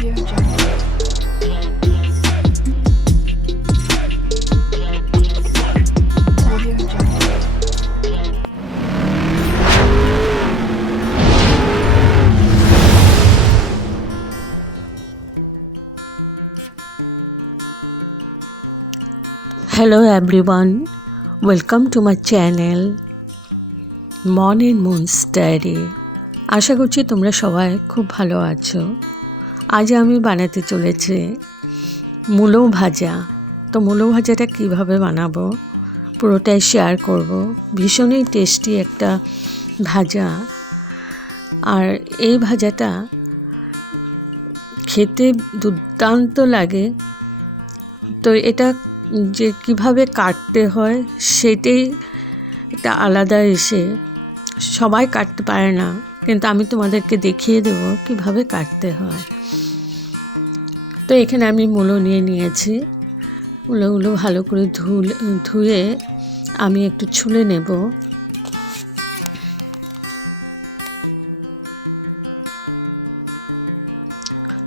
Hello everyone, welcome to my channel Mon and moon's diary আশা করছি তোমরা সবাই খুব ভালো আছো আজ আমি বানাতে চলেছি মূলো ভাজা। তো মূলো ভাজাটা কীভাবে বানাবো? পুরোটাই শেয়ার করব। ভীষণই টেস্টি একটা ভাজা। আর এই ভাজাটা খেতে দুর্দান্ত লাগে। তো এটা যে কীভাবে কাটতে হয়, সেটাই একটা আলাদা এসে সবাই কাটতে পারে না। কিন্তু আমি তোমাদেরকে দেখিয়ে দেবো কীভাবে কাটতে হয়। তো এখানে আমি মূলো নিয়ে নিয়েছি। মূলোগুলো ভালো করে ধুলে, ধুয়ে আমি একটু ছুলে নেব।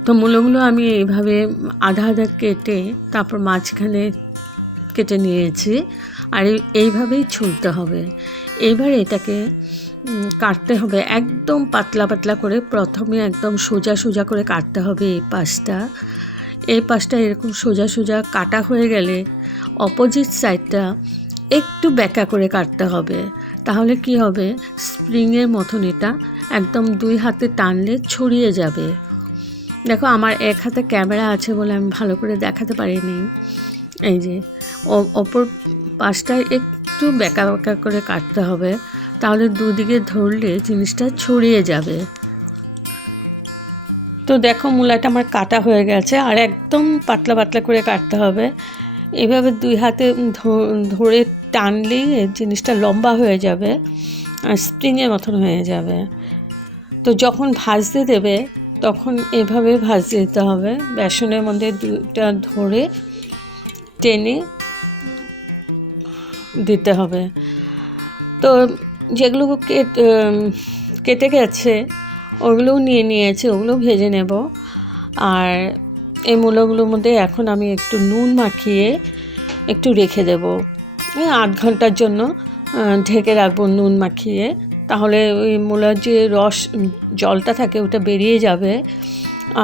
তো মূলগুলো আমি এইভাবে আধা আধা কেটে তারপর মাঝখানে কেটে নিয়েছি। আর এই- এইভাবেই ছুলতে হবে। এইবার এটাকে কাটতে হবে। একদম পাতলা পাতলা করে প্রথমে একদম সোজা সোজা করে কাটতে হবে এই পাশটা। এই পাশটা এরকম সোজা সোজা কাটা হয়ে গেলে অপোজিট সাইডটা একটু ব্যাকা করে কাটতে হবে। তাহলে কি হবে? স্প্রিংয়ের মতন এটা একদম দুই হাতে টানলে ছড়িয়ে যাবে। দেখো আমার এক হাতে ক্যামেরা আছে বলে আমি ভালো করে দেখাতে পারিনি। এই যে অপর পাশটায় একটু বেঁকা বেঁকা করে কাটতে হবে। তাহলে দুদিকে ধরলে জিনিসটা ছড়িয়ে যাবে। তো দেখো মূলাটা আমার কাটা হয়ে গেছে আর একদম পাতলা পাতলা করে কাটতে হবে। এভাবে দুই হাতে ধরে টানলেই জিনিসটা লম্বা হয়ে যাবে আর স্প্রিংয়ের মতন হয়ে যাবে। তো যখন ভাজতে দেবে তখন এভাবে ভাজতে দিতে হবে। বেসনের মধ্যে দুটা ধরে টেনে দিতে হবে। তো যেগুলো কেটে গেছে ওগুলোও নিয়ে নিয়েছি ওগুলো ভেজে নেব। আর এই মূলগুলোর মধ্যে এখন আমি একটু নুন মাখিয়ে একটু রেখে দেব। আধ ঘণ্টার জন্য ঢেকে রাখব নুন মাখিয়ে। তাহলে ওই মূলার যে রস জলটা থাকে ওটা বেরিয়ে যাবে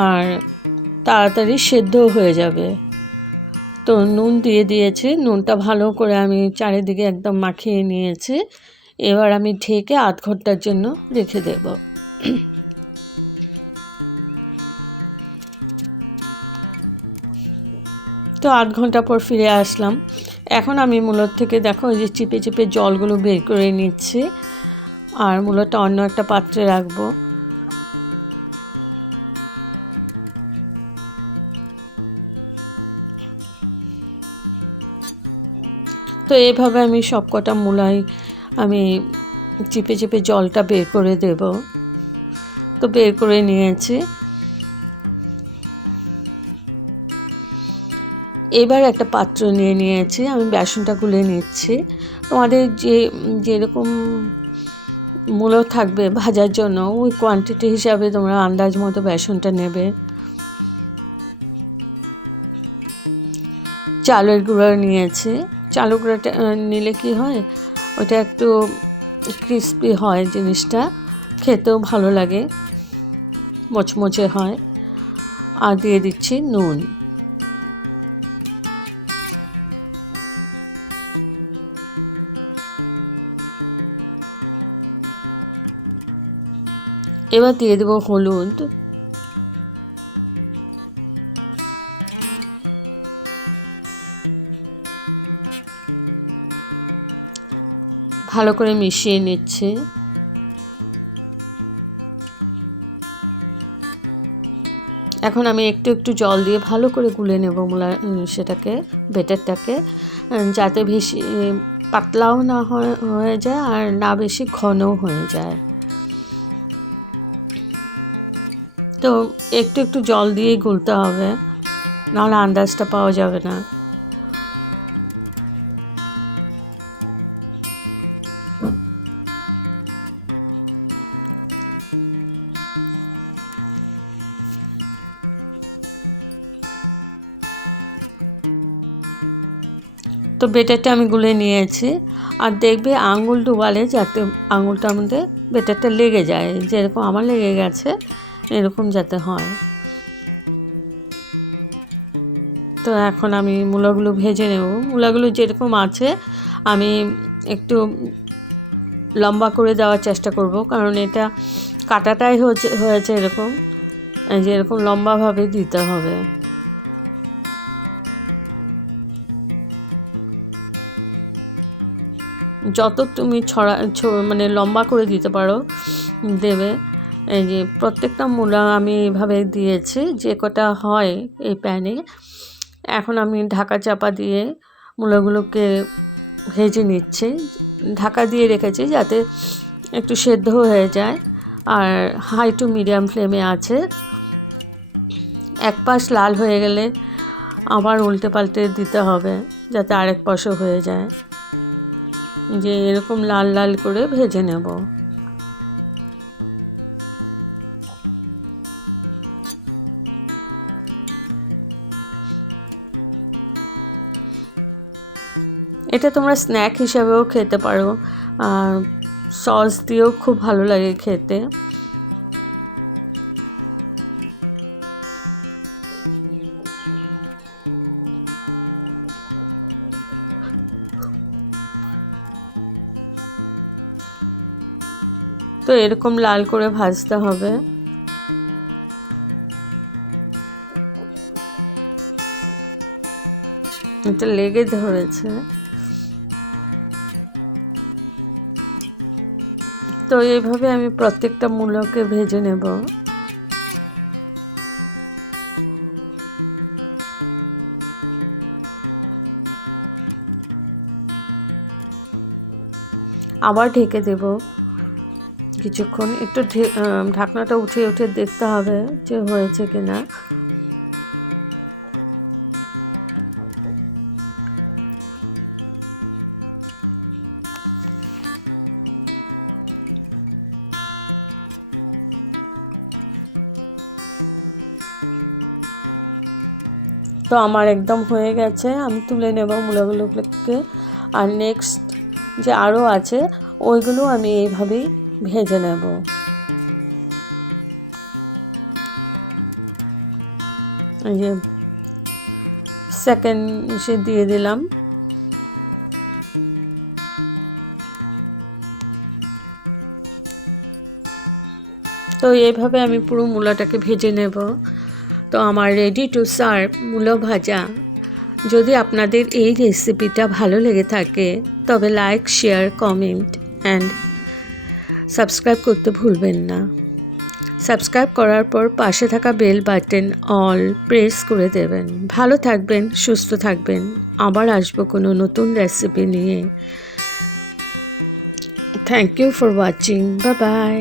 আর তাড়াতাড়ি সেদ্ধও হয়ে যাবে। তো নুন দিয়ে দিয়েছি, নুনটা ভালো করে আমি চারিদিকে একদম মাখিয়ে নিয়েছি। এবার আমি ঢেকে আধ ঘণ্টার জন্য রেখে দেব। তো আধ ঘণ্টা পর ফিরে আসলাম। এখন আমি মূলত থেকে দেখো ওই যে চিপে চিপে জলগুলো বের করে নিচ্ছি। আর মূলটা অন্য একটা পাত্রে রাখব। তো এভাবে আমি সব কটা মূলাই আমি চিপে চিপে জলটা বের করে দেব। তো বের করে নিয়েছি। এবার একটা পাত্র নিয়ে নিয়েছি, আমি বেসনটা গুলে নিচ্ছি। তোমাদের যে, যেরকম মূল্য থাকবে ভাজার জন্য, ওই কোয়ান্টিটি হিসাবে তোমরা আন্দাজ মতো বেসনটা নেবে। চালের গুঁড়ো নিয়েছি। চালের গুঁড়োটা নিলে কি হয়, ওটা একটু ক্রিসপি হয় জিনিসটা, খেতেও ভালো লাগে, মচমচে হয়। আর দিয়ে দিচ্ছি নুন। এবার দিয়ে দেবো হলুদ। ভালো করে মিশিয়ে নিচ্ছে। এখন আমি একটু একটু জল দিয়ে ভালো করে গুলে নেব মূলা সেটাকে, বেটারটাকে যাতে বেশি পাতলাও না হয়ে যায় আর না বেশি ঘনও হয়ে যায়। তো একটু একটু জল দিয়েই গুলতে হবে। নাহলে আন্দাজটা পাওয়া যাবে না। তো বেটারটা আমি গুলে নিয়েছি। আর দেখবে আঙুল ডুবালে যাতে আঙুলটা আমাদের বেটারটা লেগে যায়, যেরকম আমার লেগে গেছে এরকম যাতে হয়। তো এখন আমি মূলাগুলো ভেজে নেব। মূলাগুলো যেরকম আছে, আমি একটু লম্বা করে দেওয়ার চেষ্টা করব, কারণ এটা কাটাটাই হচ্ছে, হয়েছে এরকম। যে এরকম লম্বাভাবে দিতে হবে। যত তুমি ছড়া মানে লম্বা করে দিতে পারো, দেবে। যে প্রত্যেকটা মূলা আমি এইভাবে দিয়েছি, যে কটা হয় এই প্যানে এখন আমি ঢাকা চাপা দিয়ে মূলাগুলোকে ভেজে নিচ্ছি। ঢাকা দিয়ে রেখেছি যাতে একটু সেদ্ধ হয়ে যায়। আর হাই টু মিডিয়াম ফ্লেমে আছে। এক পাশ লাল হয়ে গেলে আবার উল্টে পাল্টে দিতে হবে, যাতে আরেক পাশও হয়ে যায়। যে এরকম লাল লাল করে ভেজে নেব। এটা তোমরা স্ন্যাক হিসাবেও খেতে পারো। আর সস দিয়েও খুব ভালো লাগে খেতে। তো এরকম লাল করে ভাজতে হবে। এটা লেগে ধরেছে। তো এইভাবে আমি প্রত্যেকটা মূলকে ভেজে নেব। আবার ঢেকে দেব। কিছুক্ষণ একটু ঢাকনাটা উঠে উঠে দেখতে হবে যে হয়েছে কিনা। তো আমার একদম হয়ে গেছে। আমি তুলে নেব মূলাগুলোকে আর নেক্সট যে আরও আছে, ওইগুলো আমি এইভাবেই ভেজে নেব। যে সেকেন্ড সে দিয়ে দিলাম। তো এইভাবে আমি পুরো মূলাটাকে ভেজে নেব। তো আমার রেডি টু সার্ভ মূলো ভাজা। যদি আপনাদের এই রেসিপিটা ভালো লেগে থাকে, তবে like share comment and subscribe করতে ভুলবেন না। সাবস্ক্রাইব করার পর পাশে থাকা বেল বাটন অল প্রেস করে দেবেন। ভালো থাকবেন, সুস্থ থাকবেন। আবার আসব কোনো নতুন রেসিপি নিয়ে। Thank you for watching bye bye